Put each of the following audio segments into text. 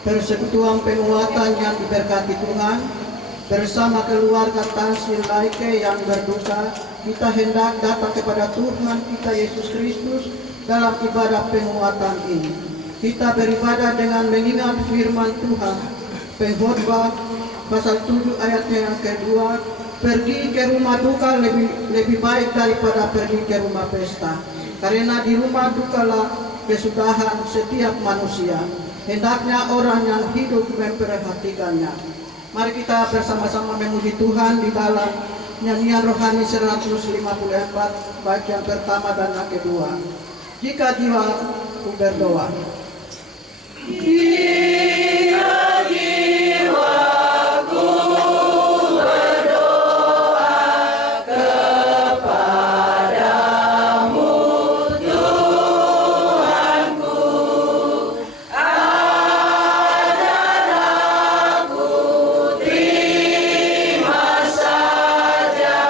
persekutuan penguatan yang diberkati Tuhan, bersama keluarga Tansil Laike yang berduka, kita hendak datang kepada Tuhan kita Yesus Kristus dalam ibadah penguatan ini. Kita beribadah dengan mengingat firman Tuhan, Pengkhotbah pasal 7 ayatnya yang kedua, pergi ke rumah duka lebih baik daripada pergi ke rumah pesta. Karena di rumah dukalah kesudahan setiap manusia. Hendaknya orang yang hidup memperhatikannya. Mari kita bersama-sama memuji Tuhan di dalam nyanyian rohani 154 bait yang pertama dan yang kedua. Jika jiwaku berdoa. Jika jiwaku berdoa kepadamu Tuhanku, ajar aku terima saja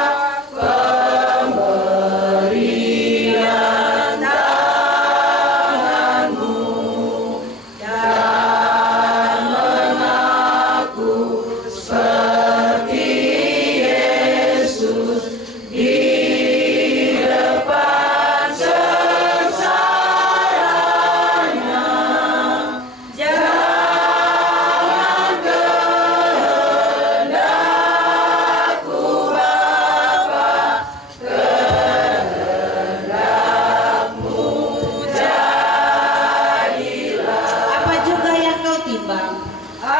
pemberian tanganmu dan mengaku seperti Yesus di depan sengsaranya. Jangan kehendakku Bapa, kehendakmu jadilah. Apa juga yang kau timbang? Apa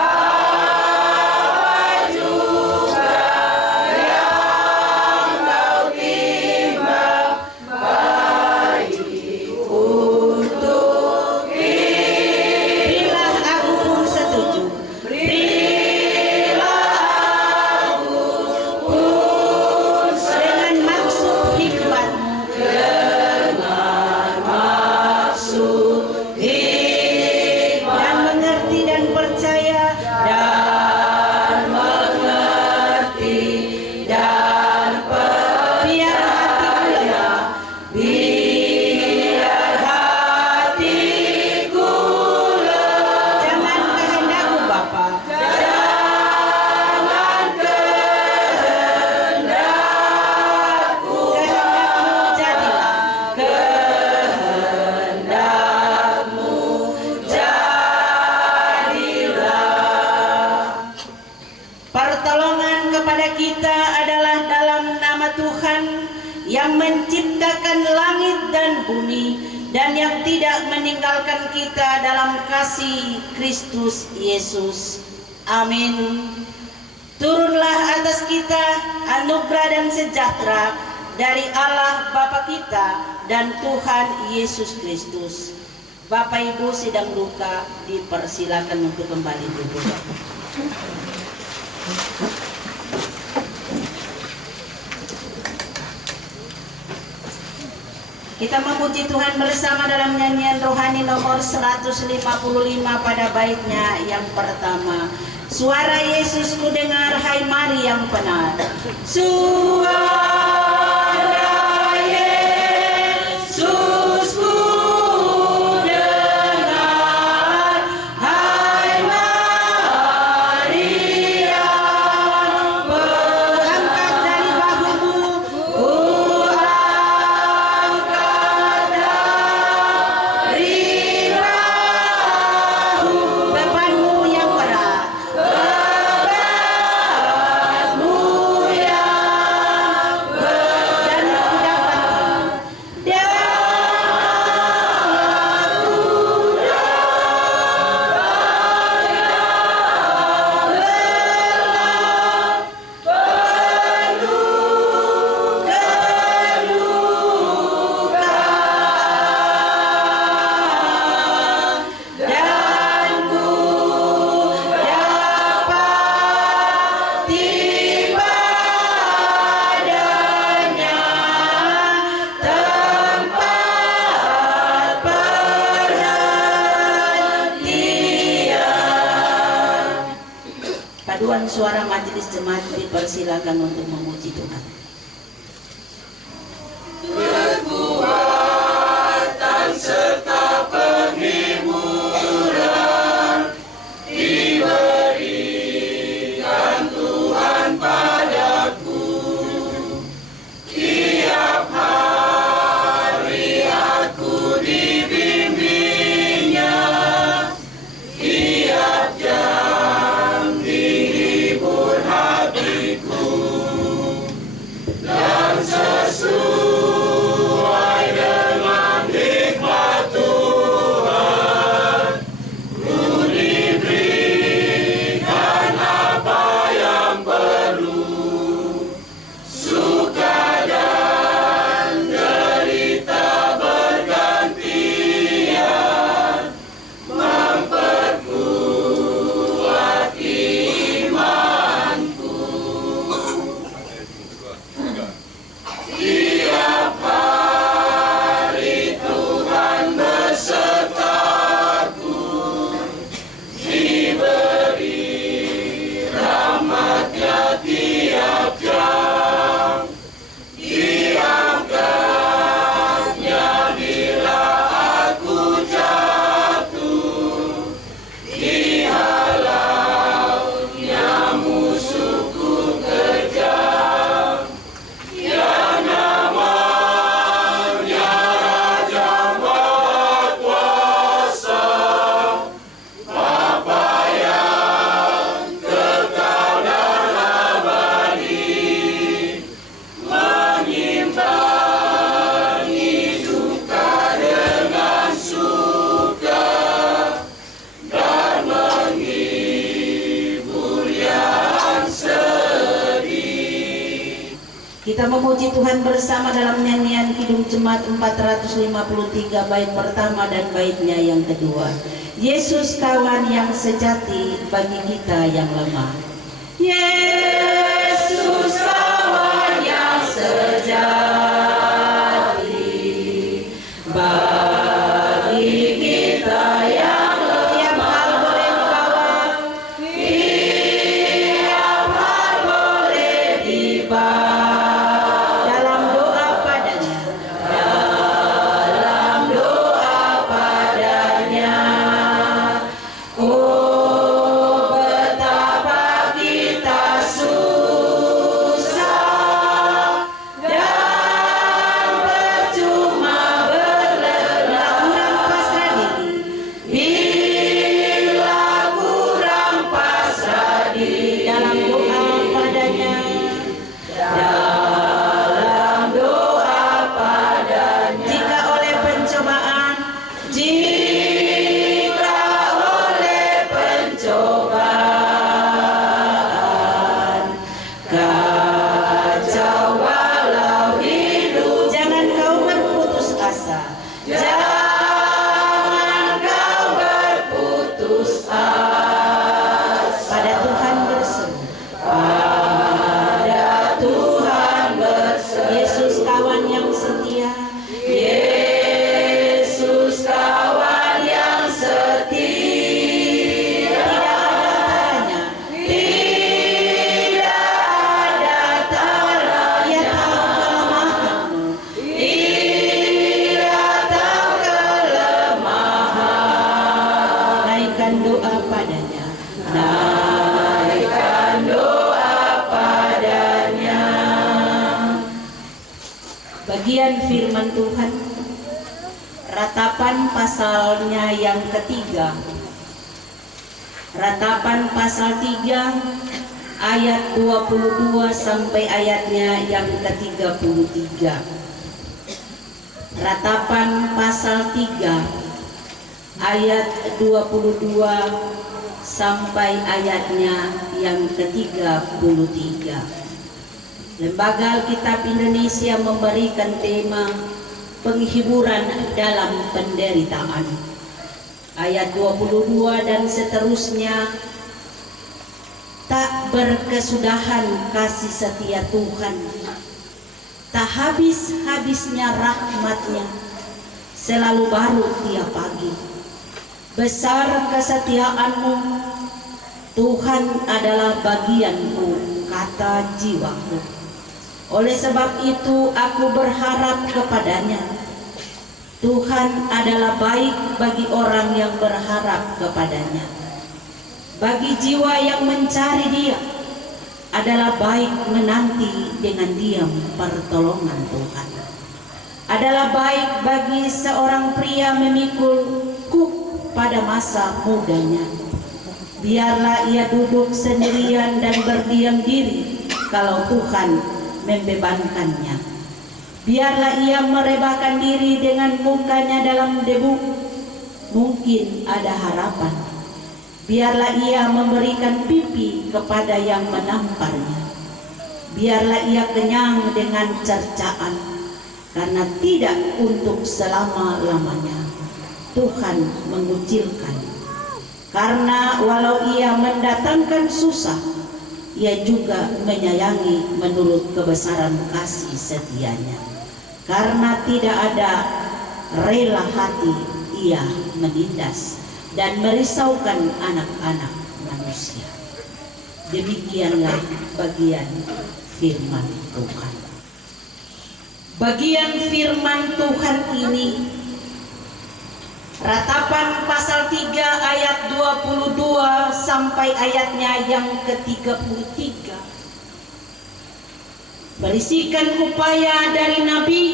juga yang kau timbang baik untuk Berilah aku pun setuju. berilah aku pun Dengan maksud hikmatmu dengan maksud dan mengerti dan percaya dan mengerti dan percaya, biar hatiku lega. jangan kehendakku Bapa, Jangan kehendakku kehendakmu jadilah. kehendakmu jadilah. Pertolongan kepada kita adalah dalam nama Tuhan yang menciptakan langit dan bumi dan yang tidak meninggalkan kita dalam kasih Kristus Yesus. Amin. Turunlah atas kita anugerah dan sejahtera dari Allah Bapa kita dan Tuhan Yesus Kristus. Bapak Ibu sedang luka, dipersilakan untuk kembali duduk. Kita memuji Tuhan bersama dalam nyanyian rohani nomor 155 pada baitnya yang pertama. Suara Yesus ku dengar, hai mari yang benar. Suara Yesus ku dengar, hai mari yang benar. Angkat dari bahumu, angkat dari bahu, bebanmu yang berat, bebanmu yang berat, dan ku dapat dan ku dapat tiba padanya, tempat perhentian. Paduan suara majelis jemaat dipersilakan untuk memuji Tuhan. Kekuatan serta penghiburan Kita memuji Tuhan bersama dalam nyanyian Kidung Jemaat 453 bait pertama dan baitnya yang kedua. Yesus kawan yang sejati bagi kita yang lemah. Yesus kawan yang sejati bagi kita yang tiap hal boleh dibawa, tiap hal boleh dibawa dalam doa padanya, dalam doa padanya. Oh, betapa kita susah dan percuma berlelah. Kurang pasrah diri, bila kurang pasrah diri dalam doa padanya, dalam doa padanya. Jika oleh pencobaan, jika oleh pencobaan, kacau walau hidup, jangan kau berputus asa, jangan kau berputus asa. Pada Tuhan berseru, pada Tuhan berseru. Yesus kawan yang setia, Yesus kawan yang setia. Tidak ada tara, ia tahu kelemahanmu, ia tahu kelemahan. Naikkan doa padanya, naikkan doa padanya. Bagian firman Tuhan, Ratapan pasalnya yang ketiga. Ratapan pasal 3 ayat 22 sampai ayatnya yang ke-33. Ratapan pasal 3 ayat 22 sampai ayatnya yang ke-33. Lembaga Alkitab Indonesia memberikan tema penghiburan dalam penderitaan. Ayat 22 dan seterusnya. Tak berkesudahan kasih setia Tuhan, tak habis-habisnya rahmatnya, selalu baru tiap pagi. Besar kesetiaanmu, Tuhan adalah bagianku, kata jiwaku. Oleh sebab itu aku berharap kepadanya. Tuhan adalah baik bagi orang yang berharap kepadanya. Bagi jiwa yang mencari Dia adalah baik menanti dengan diam pertolongan Tuhan. Adalah baik bagi seorang pria memikul kuk pada masa mudanya. Biarlah ia duduk sendirian dan berdiam diri kalau Tuhan membebankannya. Biarlah ia merebahkan diri dengan mukanya dalam debu. Mungkin ada harapan. Biarlah ia memberikan pipi kepada yang menamparnya. Biarlah ia kenyang dengan cercaan, karena tidak untuk selama-lamanya Tuhan mengucilkan. Karena walau ia mendatangkan susah, ia juga menyayangi menurut kebesaran kasih setianya. Karena tidak ada rela hati, ia menindas dan merisaukan anak-anak manusia. Demikianlah bagian firman Tuhan. Bagian firman Tuhan ini, Ratapan pasal 3 ayat 22 sampai ayatnya yang ke-33, berisikan upaya dari Nabi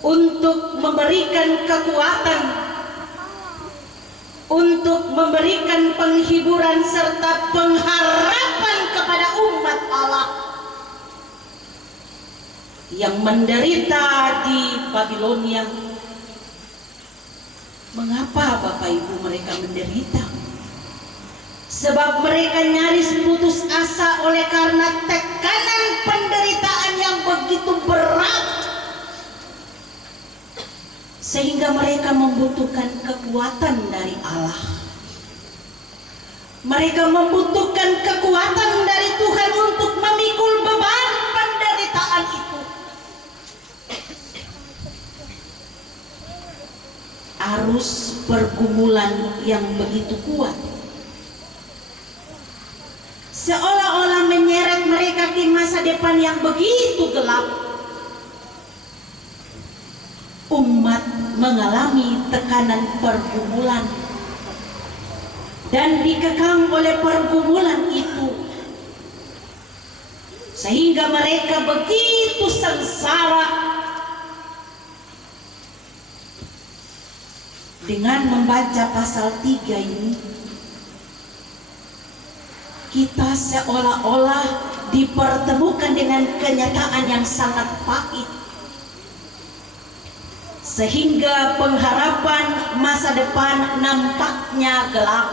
untuk memberikan kekuatan, untuk memberikan penghiburan serta pengharapan kepada umat Allah yang menderita di Babilonia. Mengapa Bapak Ibu mereka menderita? sebab mereka nyaris putus asa oleh karena tekanan penderitaan yang begitu berat, sehingga mereka membutuhkan kekuatan dari Allah. Mereka membutuhkan kekuatan dari Tuhan untuk memikul beban penderitaan itu. Arus pergumulan yang begitu kuat seolah-olah menyeret mereka ke masa depan yang begitu gelap. Umat mengalami tekanan pergumulan dan dikekang oleh pergumulan itu, sehingga mereka begitu sengsara. Dengan membaca pasal 3 ini, kita seolah-olah dipertemukan dengan kenyataan yang sangat pahit, sehingga pengharapan masa depan nampaknya gelap.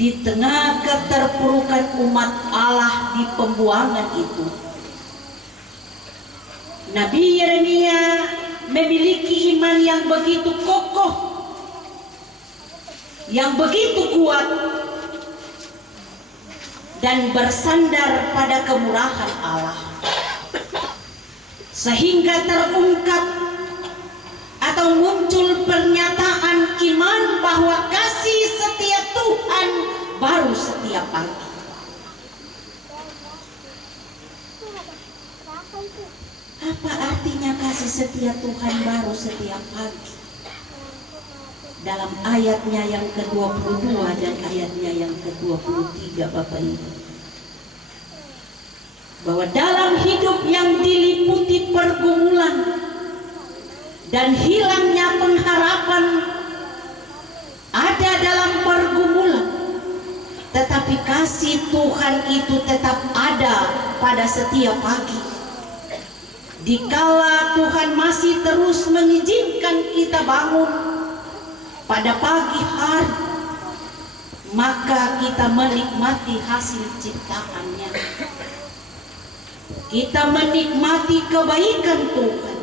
Di tengah keterpurukan umat Allah di pembuangan itu, Nabi Yeremia memiliki iman yang begitu kokoh, yang begitu kuat, dan bersandar pada kemurahan Allah, sehingga terungkap atau muncul pernyataan iman bahwa kasih setia Tuhan baru setiap pagi. Apa artinya kasih setia Tuhan baru setiap pagi? Dalam ayatnya yang ke-22 dan ayatnya yang ke-23, Bapak Ibu, bahwa dalam hidup yang diliputi pergumulan dan hilangnya pengharapan, ada dalam pergumulan, tetapi kasih Tuhan itu tetap ada pada setiap pagi. Dikala Tuhan masih terus mengizinkan kita bangun pada pagi hari, maka kita menikmati hasil ciptaannya. Kita menikmati kebaikan Tuhan.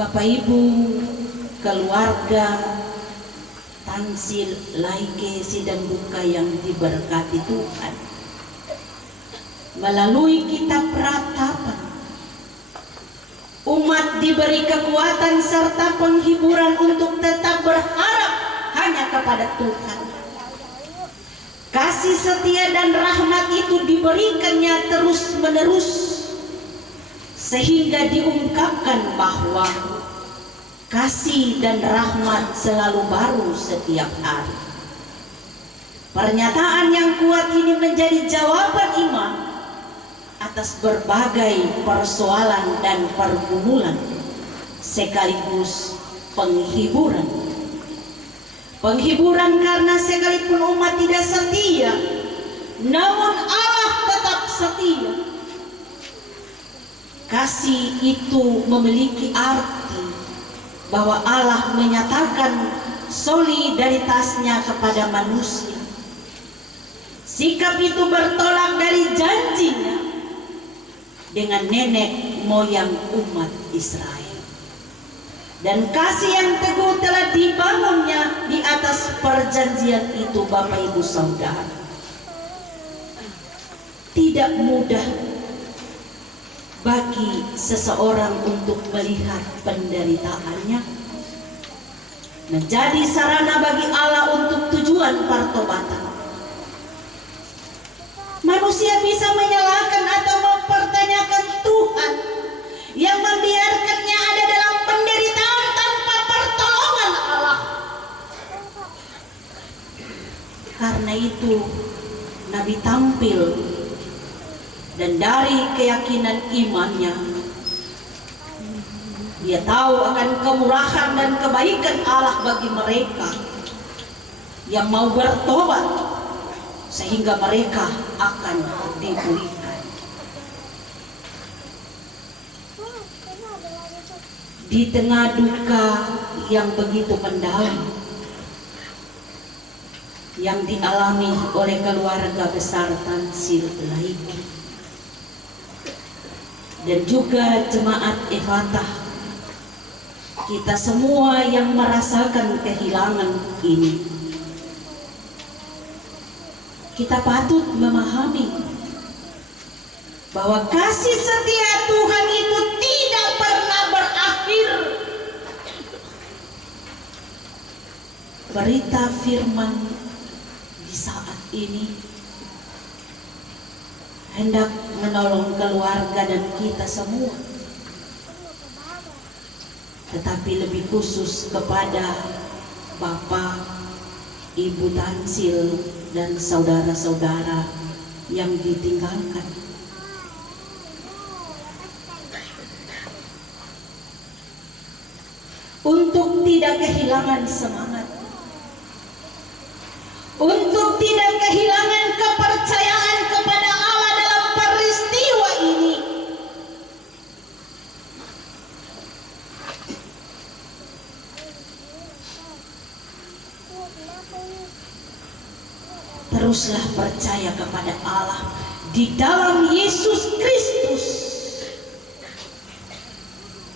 Bapak Ibu, keluarga Tansil Laike Sidang Duka yang diberkati Tuhan, melalui kitab Ratapan, umat diberi kekuatan serta penghiburan untuk tetap berharap hanya kepada Tuhan. Kasih setia dan rahmat itu diberikannya terus-menerus, sehingga diungkapkan bahwa kasih dan rahmat selalu baru setiap hari. Pernyataan yang kuat ini menjadi jawaban iman atas berbagai persoalan dan pergumulan, sekaligus penghiburan. Penghiburan karena sekalipun umat tidak setia, namun Allah tetap setia. Kasih itu memiliki arti bahwa Allah menyatakan solidaritasnya kepada manusia. Sikap itu bertolak dari janjinya dengan nenek moyang umat Israel. Dan kasih yang teguh telah dibangunnya di atas perjanjian itu, Bapak Ibu Saudara. Tidak mudah bagi seseorang untuk melihat penderitaannya menjadi sarana bagi Allah untuk tujuan pertobatan. Manusia bisa menyalahkan atau mempertanyakan Tuhan yang membiarkannya ada dalam penderitaan tanpa pertolongan Allah. Karena itu Nabi tampil, dan dari keyakinan imannya dia tahu akan kemurahan dan kebaikan Allah bagi mereka yang mau bertobat, sehingga mereka akan dipulihkan. di tengah duka yang begitu mendalam yang dialami oleh keluarga besar Tansil Laiki dan juga jemaat Efatah, kita semua yang merasakan kehilangan ini, kita patut memahami bahwa kasih setia Tuhan itu tidak pernah berakhir. Berita firman di saat ini hendak menolong keluarga dan kita semua, tetapi lebih khusus kepada Bapak, Ibu Tansil dan saudara-saudara yang ditinggalkan. Untuk tidak kehilangan semangat, untuk tidak kehilangan kepercayaan kepada Allah dalam peristiwa ini, teruslah percaya kepada Allah di dalam Yesus Kristus,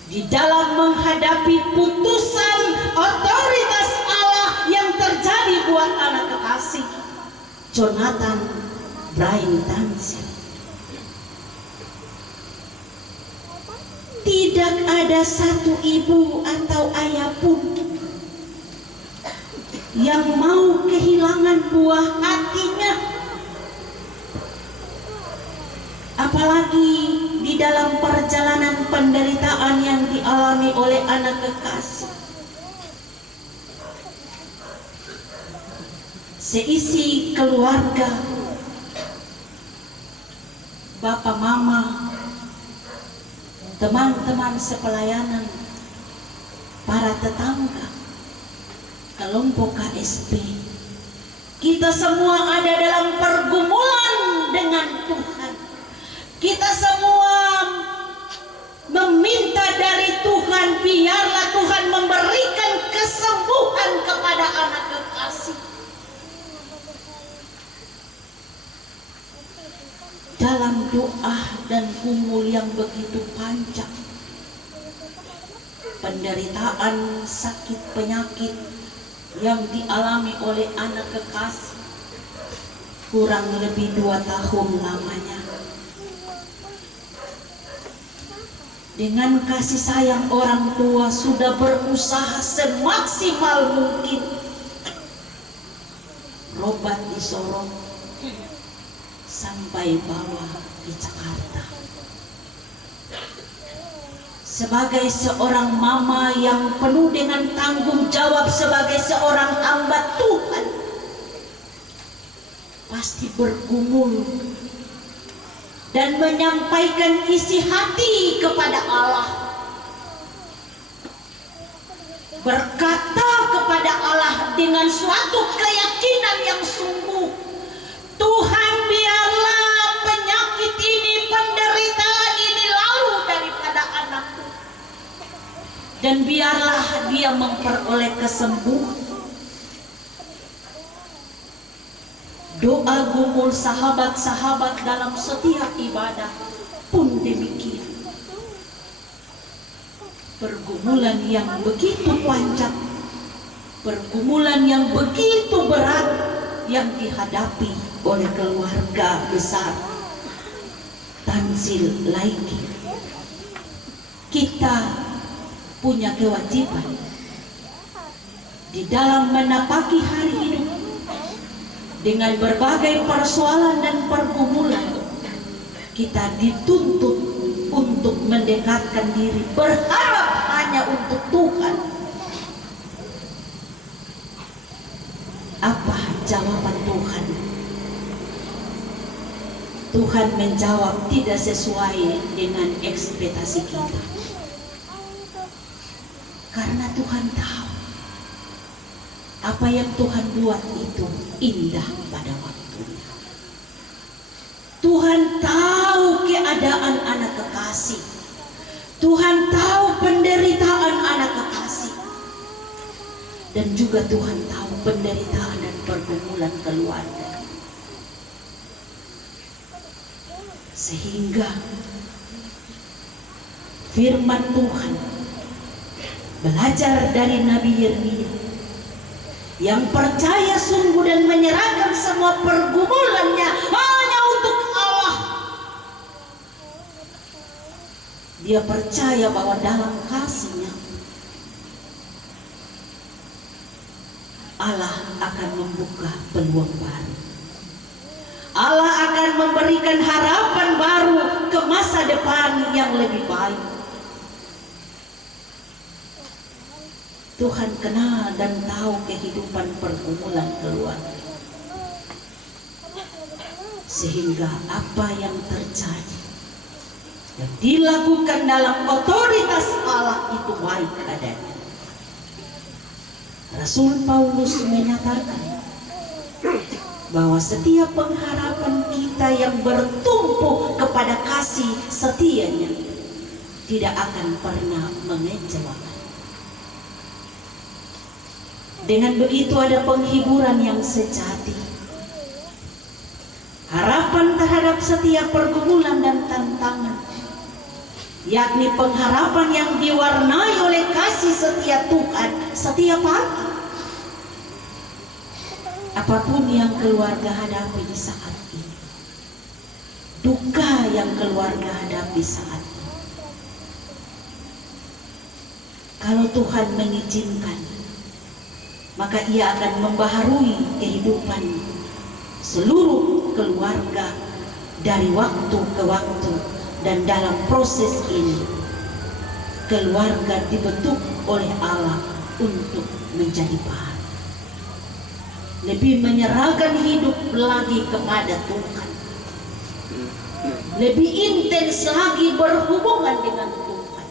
di dalam menghadapi putusan otoritas Allah yang terjadi buat anak kekasih Jonathan Brian Tansil. Tidak ada satu ibu atau ayah pun yang mau kehilangan buah hatinya, apalagi di dalam perjalanan penderitaan yang dialami oleh anak kekasih. Seisi keluarga, bapak mama, teman-teman sepelayanan, para tetangga, kelompok KSP, kita semua ada dalam pergumulan dengan Tuhan. Kita semua meminta dari Tuhan, biarlah Tuhan memberikan kesembuhan kepada anak kekasih. Dalam doa dan gumul yang begitu panjang, penderitaan, sakit, penyakit yang dialami oleh anak kekasih kurang lebih 2 tahun lamanya. Dengan kasih sayang orang tua sudah berusaha semaksimal mungkin, berobat di Sorong sampai bawa di Jakarta. Sebagai seorang mama yang penuh dengan tanggung jawab sebagai seorang hamba Tuhan, pasti bergumul dan menyampaikan isi hati kepada Allah, berkata kepada Allah dengan suatu keyakinan yang sungguh, Tuhan, biarlah penyakit ini, penderitaan ini lalu daripada anakku, dan biarlah dia memperoleh kesembuhan. Doa gumul sahabat-sahabat dalam setiap ibadah pun demikian. Pergumulan yang begitu panjang, pergumulan yang begitu berat yang dihadapi oleh keluarga besar Tansil Laiki. Kita punya kewajiban di dalam menapaki hari hidup dengan berbagai persoalan dan pergumulan. Kita dituntut untuk mendekatkan diri, berharap hanya untuk Tuhan. Apa jawaban Tuhan? Tuhan menjawab tidak sesuai dengan ekspektasi kita, karena Tuhan tahu apa yang Tuhan buat itu indah pada waktunya. Tuhan tahu keadaan anak kekasih. Tuhan tahu penderitaan Dan juga Tuhan tahu penderitaan dan pergumulan keluarga. Sehingga firman Tuhan belajar dari Nabi Yeremia yang percaya sungguh dan menyerahkan semua pergumulannya hanya untuk Allah. Dia percaya bahwa dalam kasih-Nya Allah akan membuka peluang baru. Allah akan memberikan harapan baru ke masa depan yang lebih baik. Tuhan kenal dan tahu kehidupan pergumulan keluarga. Sehingga apa yang terjadi yang dilakukan dalam otoritas Allah itu baik adanya. Rasul Paulus menyatakan bahwa setiap pengharapan kita yang bertumpu kepada kasih setia-Nya tidak akan pernah mengecewakan. Dengan begitu ada penghiburan yang sejati. Harapan terhadap setiap pergumulan dan tantangan, yakni pengharapan yang diwarnai oleh kasih setia Tuhan setiap pagi. Apapun yang keluarga hadapi di saat ini, duka yang keluarga hadapi saat ini, kalau Tuhan mengizinkan, maka Ia akan membaharui kehidupan seluruh keluarga dari waktu ke waktu. Dan dalam proses ini, keluarga dibentuk oleh Allah untuk menjadi baik, lebih menyerahkan hidup lagi kepada Tuhan, lebih intens lagi berhubungan dengan Tuhan.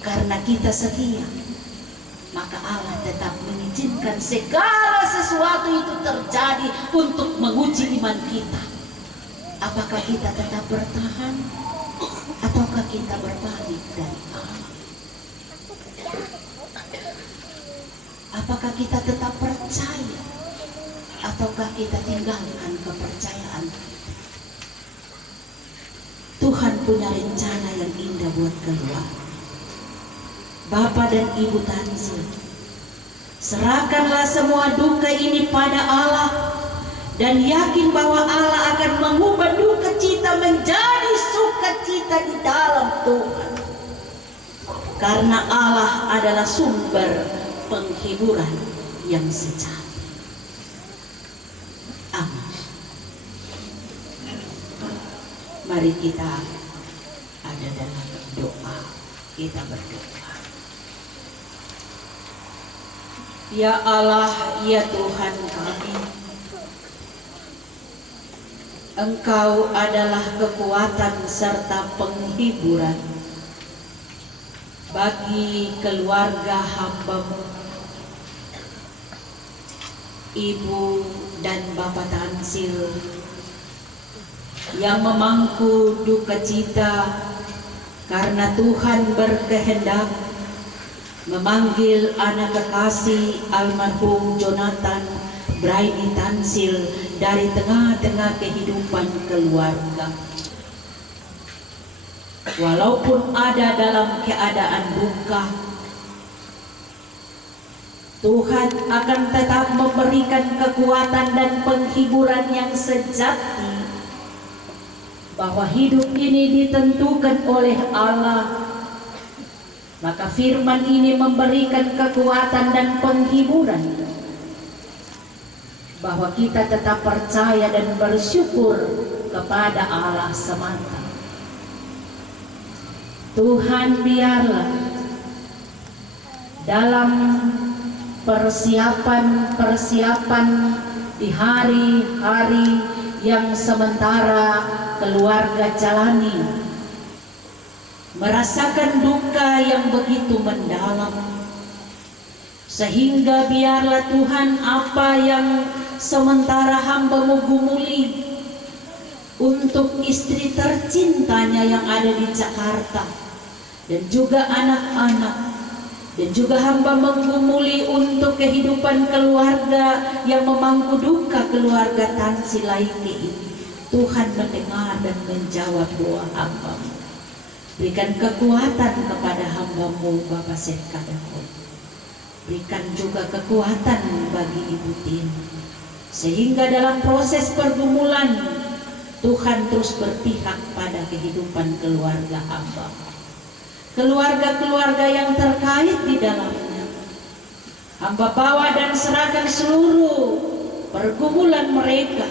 Karena kita setia, maka Allah tetap mengizinkan segala sesuatu itu terjadi untuk menguji iman kita. Apakah kita tetap bertahan ataukah kita berbalik dari Allah? Apakah kita tetap percaya ataukah kita tinggalkan kepercayaan? Tuhan punya rencana yang indah buat keluarga. Bapak dan Ibu Tanzil, serahkanlah semua duka ini pada Allah dan yakin bahwa Allah akan mengubah duka cita menjadi sukacita di dalam Tuhan. Karena Allah adalah sumber penghiburan yang sejati. Amin. Mari kita ada dalam doa. Kita berdoa. Ya Allah, ya Tuhan kami, Engkau adalah kekuatan serta penghiburan bagi keluarga hamba-Mu, Ibu dan Bapak Tanzil, yang memangku duka cita karena Tuhan berkehendak memanggil anak kekasih almarhum Jonathan Brainy Tanzil dari tengah-tengah kehidupan keluarga. Walaupun ada dalam keadaan duka, Tuhan akan tetap memberikan kekuatan dan penghiburan yang sejati, bahwa hidup ini ditentukan oleh Allah. Maka firman ini memberikan kekuatan dan penghiburan bahwa kita tetap percaya dan bersyukur kepada Allah semata. Tuhan, biarlah dalam persiapan di hari-hari yang sementara keluarga jalani, merasakan duka yang begitu mendalam, sehingga biarlah Tuhan apa yang sementara hamba-Mu gumuli untuk istri tercintanya yang ada di Jakarta dan juga anak-anak, Dan juga hamba menggumuli untuk kehidupan keluarga yang memangku duka keluarga Tan Silaike ini. Tuhan mendengar dan menjawab doa hamba-Mu. Berikan kekuatan kepada hamba-Mu Bapak Setka Daud. Berikan juga kekuatan bagi Ibu Tin, sehingga dalam proses pergumulan Tuhan terus berpihak pada kehidupan keluarga hamba. Keluarga-keluarga yang terkait di dalamnya, hamba bawa dan serahkan seluruh pergumulan mereka,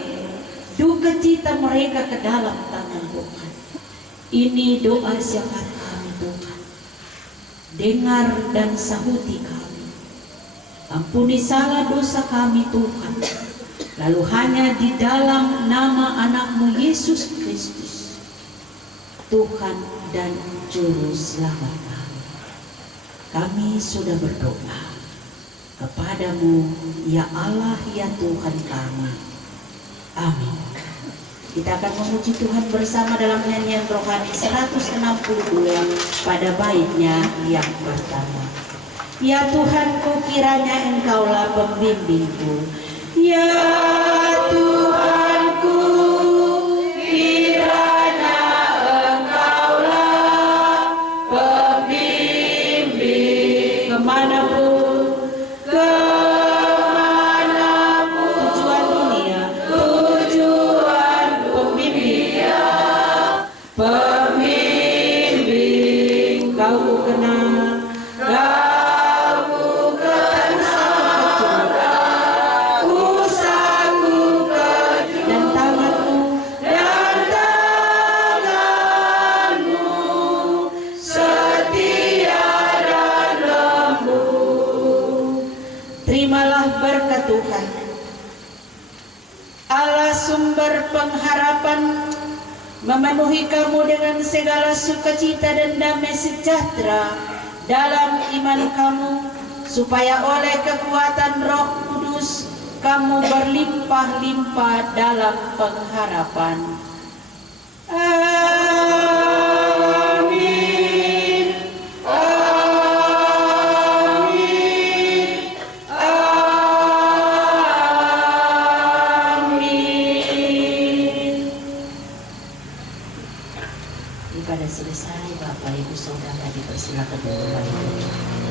duka cita mereka ke dalam tangan Tuhan. Ini doa syafaat kami Tuhan. Dengar dan sahuti kami. Ampuni salah dosa kami Tuhan. Lalu hanya di dalam nama anak-Mu Yesus Kristus, Tuhan dan Juru Selamat kami, kami sudah berdoa kepadamu ya Allah ya Tuhan kami. Amin. Kita akan memuji Tuhan bersama dalam nyanyian rohani 162 pada baitnya yang pertama. Ya Tuhanku, kiranya Engkaulah pembimbingku. Ya Tuhanku, kiranya Engkaulah pembimbing kemanapun, tujuan dunia, tujuan pembimbing, pembimbing kau ku kenal, kau ku kenal, usahaku kecil dan tanganmu setia dan lembut. Terimalah berkat Tuhan, Allah sumber pengharapan, memenuhi kamu dengan segala sukacita dan damai sejahtera dalam iman kamu, supaya oleh kekuatan Roh Kudus kamu berlimpah-limpah dalam pengharapan. Amin. Amin. Amin. Ibadah selesai, Bapak Ibu Saudara dipersilakan kembali.